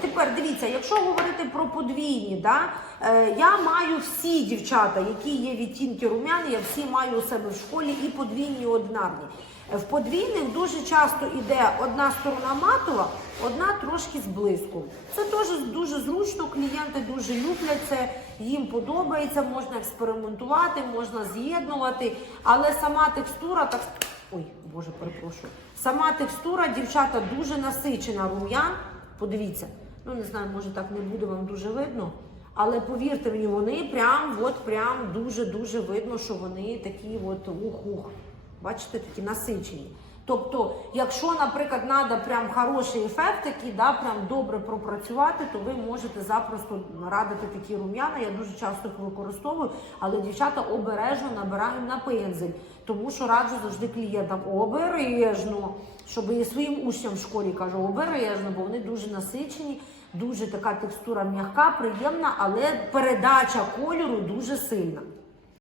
Тепер дивіться, якщо говорити про подвійні, да, е, я маю всі дівчата, які є відтінки румяни, я всі маю у себе в школі і подвійні, і одинарні. Е, В подвійних дуже часто йде одна сторона матова, одна трошки з. Це теж дуже зручно, клієнти дуже люблять це, їм подобається, можна експериментувати, можна з'єднувати, але сама текстура так. Ой, Боже, перепрошую. Сама текстура, дівчата, дуже насичена рум'ян. Подивіться, ну не знаю, може так не буде вам дуже видно. Але повірте мені, вони прям, от прям дуже-дуже видно, що вони такі от ух-ух. Бачите, такі насичені. Тобто, якщо, наприклад, треба прям хороший ефект, такий, да, прям добре пропрацювати, то ви можете запросто радити такі рум'яна. Я дуже часто їх використовую, але дівчата обережно набираємо на пензель, тому що раджу завжди клієнтам обережно, щоб і своїм учням в школі кажу, обережно, бо вони дуже насичені, дуже така текстура м'яка, приємна, але передача кольору дуже сильна.